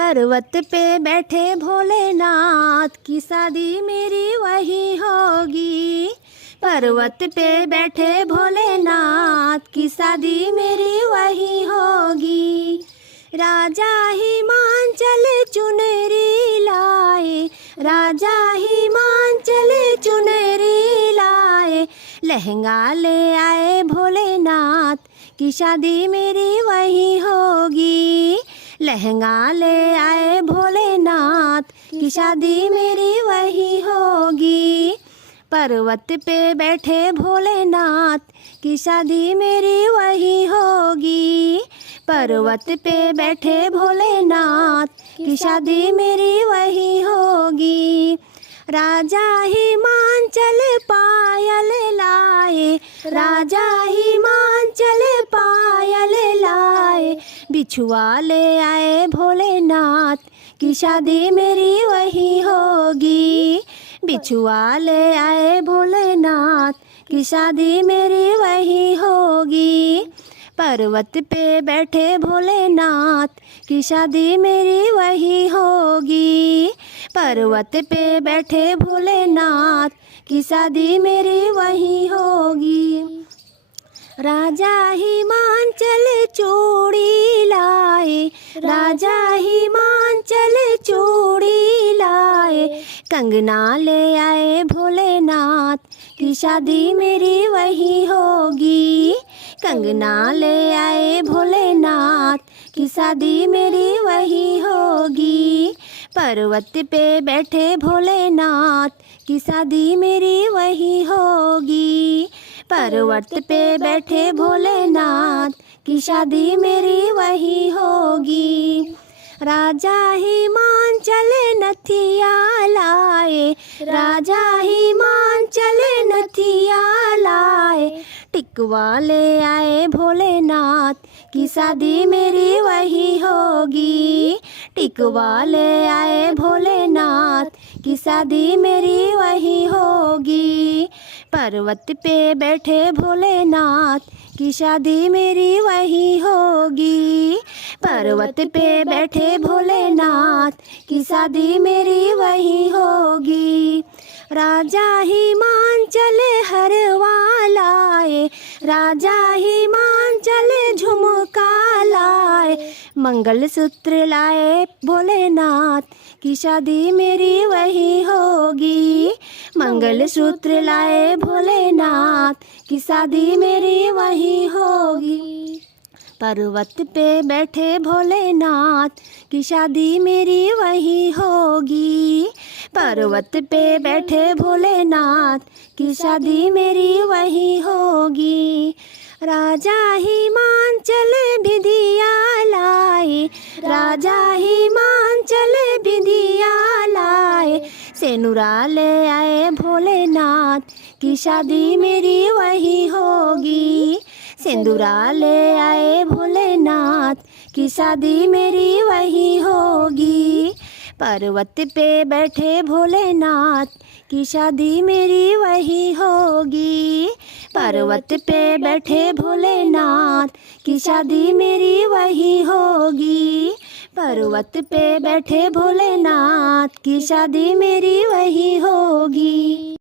पर्वत पे बैठे भोलेनाथ की शादी मेरी वही होगी। पर्वत पे बैठे भोलेनाथ की शादी मेरी वही होगी। राजा हिमांचल चुनरी लाए, राजा हिमांचल चुनरी लाए, लहंगा ले आए भोलेनाथ की शादी मेरी वही होगी। लहंगा ले आए भोलेनाथ की शादी मेरी वही होगी। पर्वत पे बैठे भोलेनाथ की शादी मेरी वही होगी। पर्वत पे बैठे भोलेनाथ की शादी मेरी वही होगी। राजा हिमांचल पायल लाए, राजा हिमांचल पायल लाए, बिछुआ ले आए भोलेनाथ की शादी मेरी वही होगी। बिछुआ ले आए भोलेनाथ की शादी मेरी वही होगी। पर्वत पे बैठे भोलेनाथ की शादी मेरी वही होगी। पर्वत पे बैठे भोलेनाथ की शादी मेरी वही होगी। राजा हिमांचल चूड़ी लाए, राजा हिमांचल चूड़ी लाए, कंगना ले आए भोलेनाथ की शादी मेरी वही होगी। कंगना ले आए भोलेनाथ की शादी मेरी वही होगी। पर्वत पे बैठे भोलेनाथ की शादी मेरी वही होगी। पर्वत पे बैठे भोलेनाथ की शादी मेरी वही होगी। राजा हिमांचल नथिया लाए, राजा हिमांचल नथिया लाए, टिकवा ले आए भोलेनाथ की शादी मेरी वही होगी। टिकवा ले आए भोलेनाथ की शादी मेरी वही होगी। पर्वत पे बैठे भोलेनाथ की शादी मेरी वही होगी। पर्वत पे बैठे भोलेनाथ की शादी मेरी वही होगी। राजा हिमांचल हरवा लाए, राजा हिमांचल झुमका लाए, मंगलसूत्र लाए भोलेनाथ की शादी मेरी वही होगी। मंगलसूत्र लाए भोलेनाथ की शादी मेरी वही होगी। पर्वत पे बैठे भोलेनाथ की शादी मेरी वही होगी। पर्वत पे बैठे भोलेनाथ की शादी मेरी वही होगी। राजा हिमांचल विधिया लाए, राजा हिमांचल विधिया लाए, सेनुरा ले आए भोलेनाथ की शादी मेरी वही होगी। सिंदूरा ले आए भोलेनाथ की शादी मेरी वही होगी। पर्वत पे बैठे भोलेनाथ की शादी मेरी वही होगी। पर्वत पे बैठे भोलेनाथ की शादी मेरी वही होगी। पर्वत पे बैठे भोलेनाथ की शादी मेरी वही होगी।